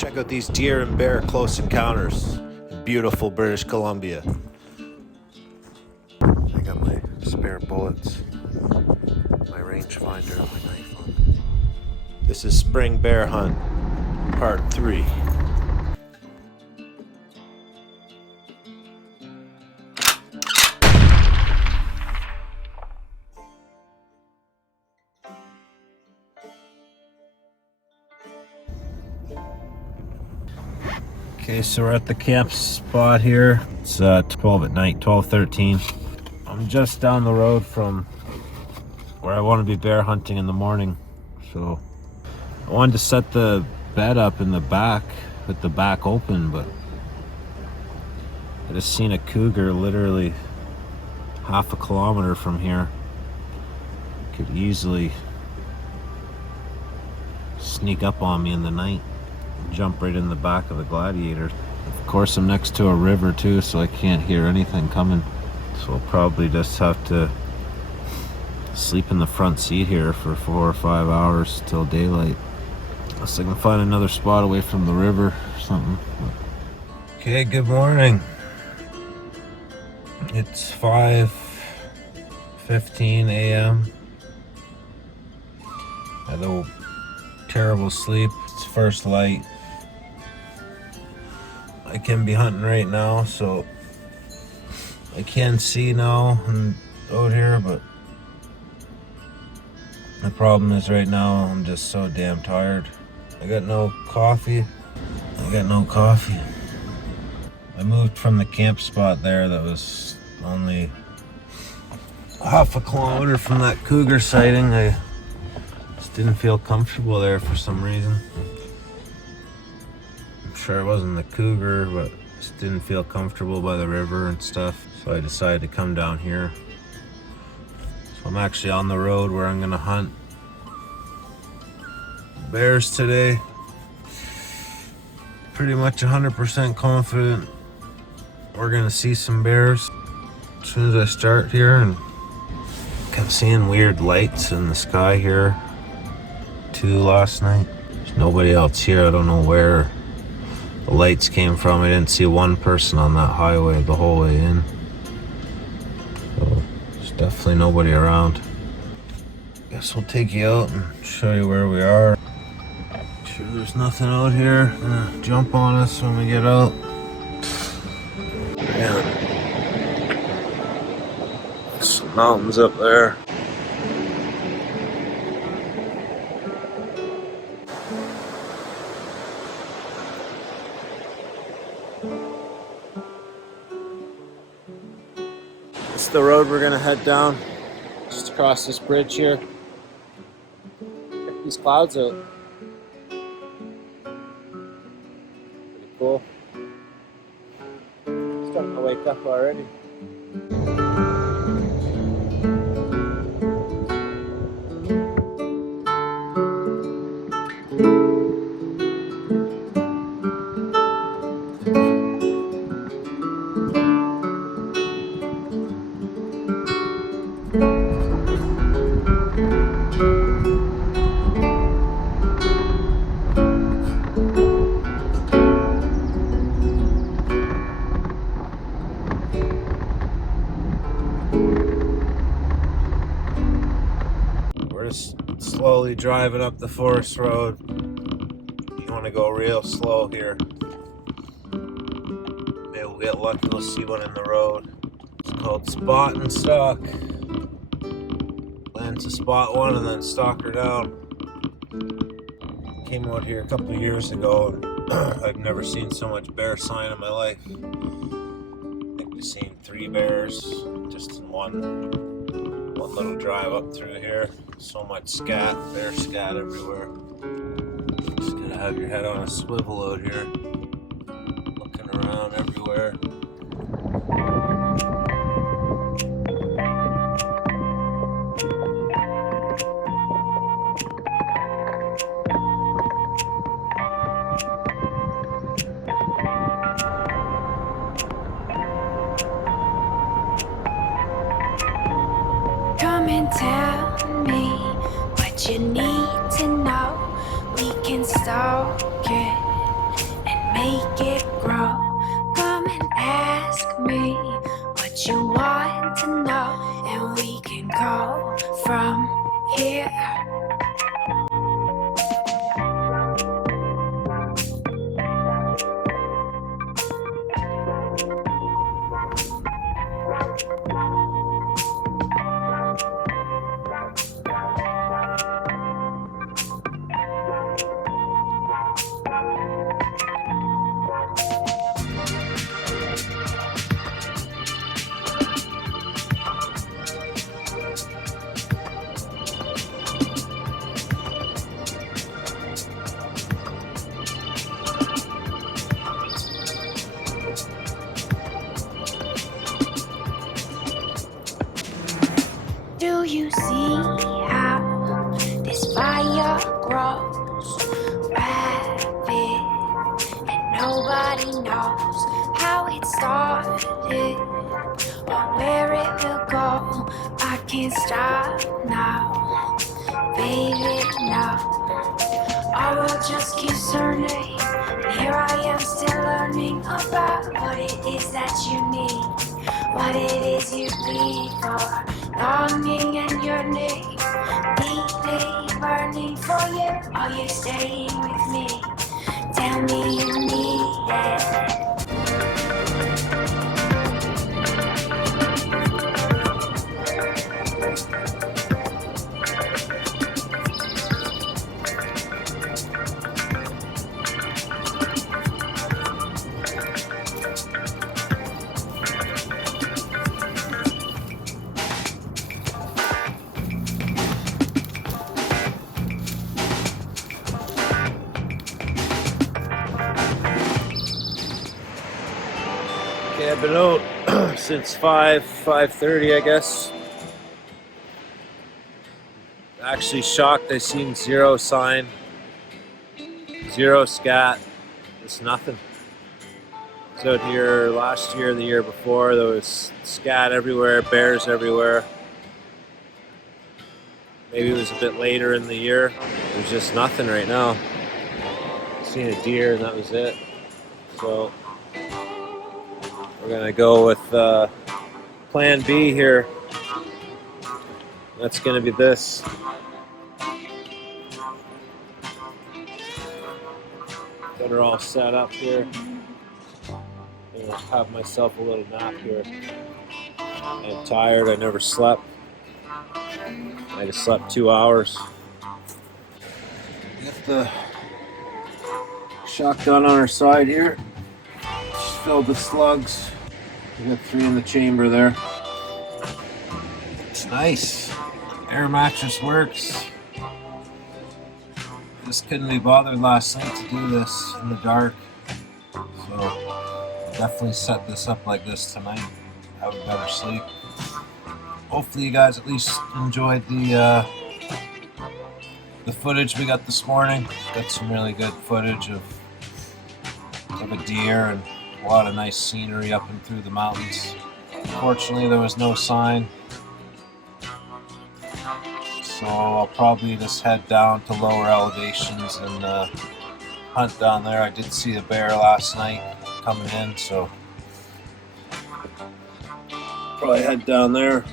Check out these deer and bear close encounters in beautiful British Columbia. I got my spare bullets, my rangefinder, and my knife on. This is Spring Bear Hunt, Part 3. Okay, so we're at the camp spot here. It's 12 at night, 12:13. I'm just down the road from where I want to be bear hunting in the morning. So I wanted to set the bed up in the back with the back open, but I just seen a cougar literally half a kilometer from here. Could easily sneak up on me in the night. Jump right in the back of the Gladiator. Of course, I'm next to a river too, so I can't hear anything coming. So I'll probably just have to sleep in the front seat here for 4 or 5 hours till daylight. Unless I can find another spot away from the river or something. Okay, good morning. It's 5:15 a.m. I had a terrible sleep. It's first light. I can be hunting right now, so I can see now and out here, but the problem is right now I'm just so damn tired. I got no coffee. I moved from the camp spot there that was only half a kilometer from that cougar sighting. I just didn't feel comfortable there for some reason. I'm sure it wasn't the cougar, but just didn't feel comfortable by the river and stuff. So I decided to come down here. So I'm actually on the road where I'm gonna hunt bears today. Pretty much 100% confident we're gonna see some bears as soon as I start here. And kept seeing weird lights in the sky here too last night. There's nobody else here. I don't know where the lights came from. I didn't see one person on that highway the whole way in. So there's definitely nobody around. Guess we'll take you out and show you where we are. Sure there's nothing out here. Gonna jump on us when we get out. Yeah. Some mountains up there. It's the road we're gonna head down. Just across this bridge here. Check these clouds out. Pretty cool. Starting to wake up already. Slowly driving up the forest road. You want to go real slow here. Maybe we'll get lucky, we'll see one in the road. It's called spot and stalk. Plan to spot one and then stalk her down. Came out here a couple of years ago and I've never seen so much bear sign in my life. I think we've seen 3 bears just in one little drive up through here. So much scat, bear scat everywhere. Just gotta have your head on a swivel out here, looking around everywhere. Come and tell me what you need to know. We can stalk it make it grow. Come and ask me what you want to know, and we can go from here. Do you see how this fire grows rapid, and nobody knows how it started or where it will go? I can't stop now, baby, no. I will just keep turning. Here I am still learning about what it is that you need, what it is you bleed for, longing and yearning, deeply burning for you. Are you staying with me? Tell me you need it. Okay, I've been out since 5:30, I guess. Actually shocked, I seen zero sign, zero scat, just nothing. So out here last year, the year before, there was scat everywhere, bears everywhere. Maybe it was a bit later in the year. There's just nothing right now. Seen a deer and that was it. So we're gonna go with plan B here. That's gonna be this. Got her all set up here. Gonna have myself a little nap here. I'm tired, I never slept. I just slept 2 hours. Got the shotgun on our side here. Just filled with slugs. We got 3 in the chamber there. It's nice. Air mattress works. Just couldn't be bothered last night to do this in the dark. So definitely set this up like this tonight. Have a better sleep. Hopefully you guys at least enjoyed the footage we got this morning. Got some really good footage of a deer and a lot of nice scenery up and through the mountains. Unfortunately, there was no sign, so I'll probably just head down to lower elevations and hunt down there. I did see a bear last night coming in, so probably head down there.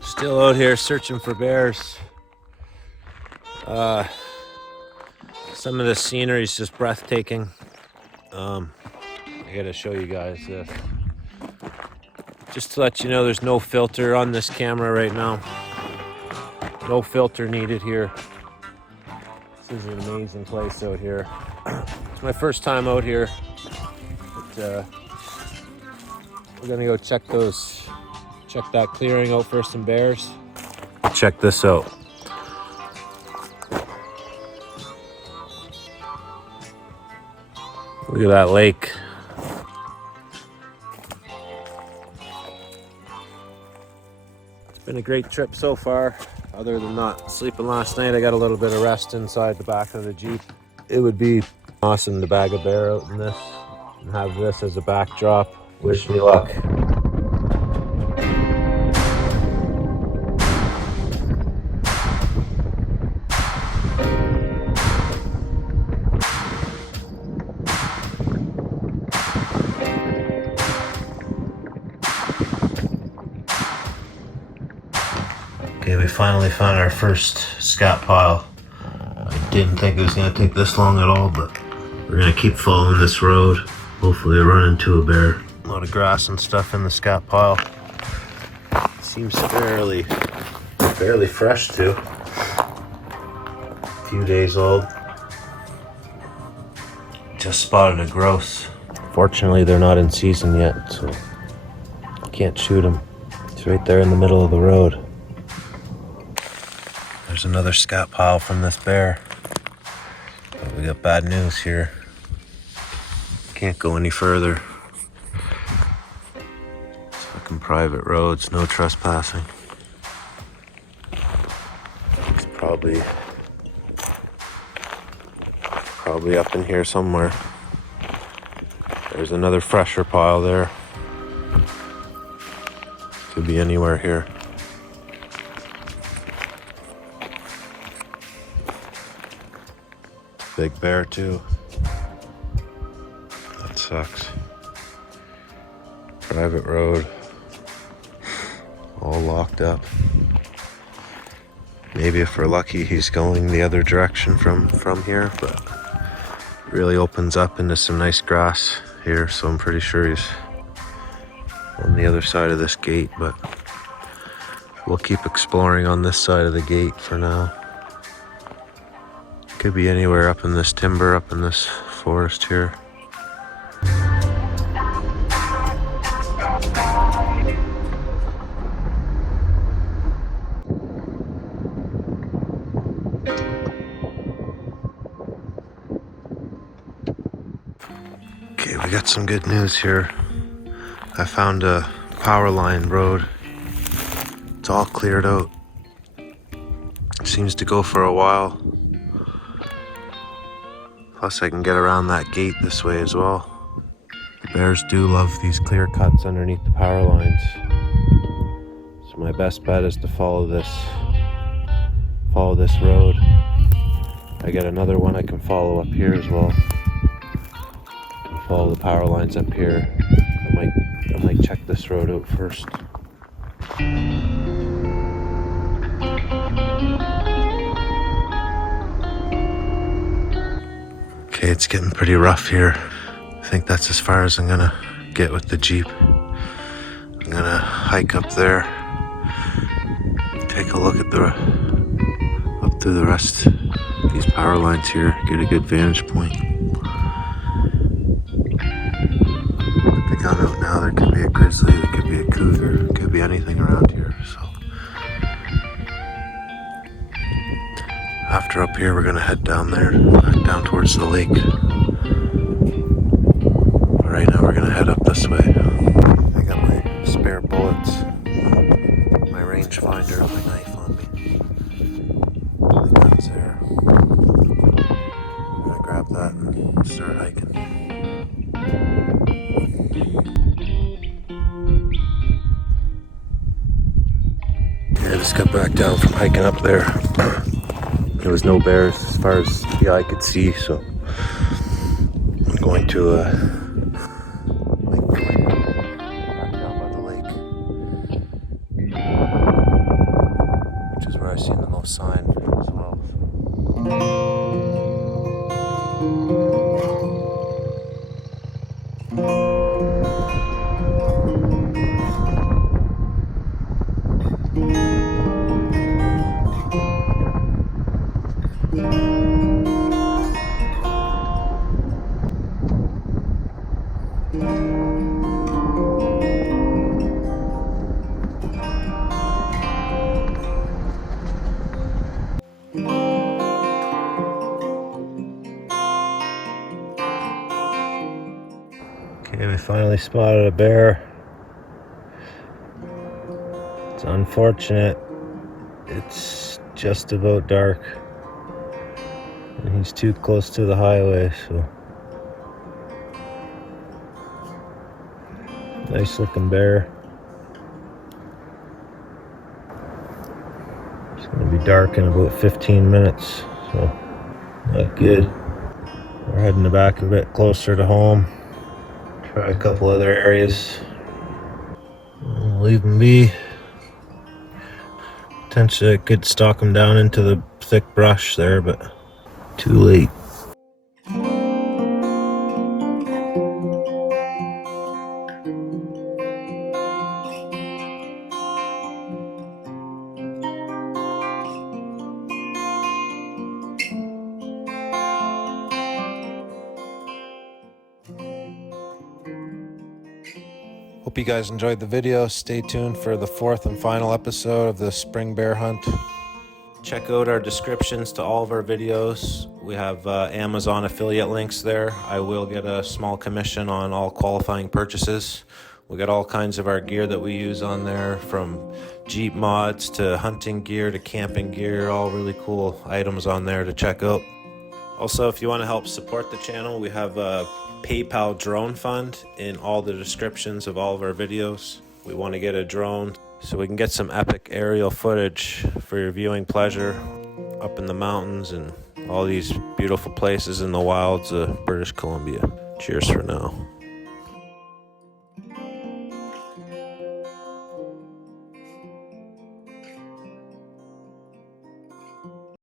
Still out here searching for bears. Some of the scenery is just breathtaking. I gotta show you guys this. Just to let you know, there's no filter on this camera right now. No filter needed here. This is an amazing place out here. It's my first time out here. But, we're gonna go check that clearing out for some bears. Check this out. Look at that lake. It's been a great trip so far. Other than not sleeping last night, I got a little bit of rest inside the back of the Jeep. It would be awesome to bag a bear out in this and have this as a backdrop. Wish me luck. Okay, we finally found our first scat pile. I didn't think it was going to take this long at all, but we're going to keep following this road. Hopefully run into a bear. A lot of grass and stuff in the scat pile. Seems fairly fresh too. A few days old. Just spotted a grouse. Fortunately, they're not in season yet, so can't shoot them. It's right there in the middle of the road. There's another scat pile from this bear. But we got bad news here. Can't go any further. It's fucking private roads, no trespassing. It's probably up in here somewhere. There's another fresher pile there. Could be anywhere here. Big bear too. That sucks. Private road. All locked up. Maybe if we're lucky he's going the other direction from here, but it really opens up into some nice grass here, so I'm pretty sure he's on the other side of this gate, but we'll keep exploring on this side of the gate for now. Could be anywhere up in this timber, up in this forest here. Okay, we got some good news here. I found a power line road. It's all cleared out. Seems to go for a while. Plus I can get around that gate this way as well. Bears do love these clear cuts underneath the power lines. So my best bet is to follow this road. I got another one I can follow up here as well. Follow the power lines up here. I might check this road out first. Okay, it's getting pretty rough here. I think that's as far as I'm gonna get with the Jeep. I'm gonna hike up there, take a look at up through the rest of these power lines here, get a good vantage point. With the gun out now, there could be a grizzly, there could be a cougar, there could be anything around here, so. After up here, we're gonna head down there, back down towards the lake. But right now, we're gonna head up this way. I got my spare bullets, my rangefinder, and my knife on me. The gun's there. I'm gonna grab that and start hiking. Yeah, I just got back down from hiking up there. There was no bears as far as the eye could see, so I'm going to back down by the lake, which is where I've seen the most sign as well. finally spotted a bear. It's unfortunate. It's just about dark. And he's too close to the highway, so. Nice looking bear. It's gonna be dark in about 15 minutes, so not good. We're heading back a bit closer to home. Try a couple other areas. We'll leave him be. Potentially I could stalk him down into the thick brush there, but too late. Hope you guys enjoyed the video. Stay tuned for the 4th and final episode of the spring bear hunt. Check out our descriptions to all of our videos. We have Amazon affiliate links there. I will get a small commission on all qualifying purchases. We got all kinds of our gear that we use on there, from Jeep mods to hunting gear to camping gear. All really cool items on there to check out. Also, if you want to help support the channel, we have a PayPal drone fund in all the descriptions of all of our videos. We want to get a drone so we can get some epic aerial footage for your viewing pleasure up in the mountains and all these beautiful places in the wilds of British Columbia. Cheers for now.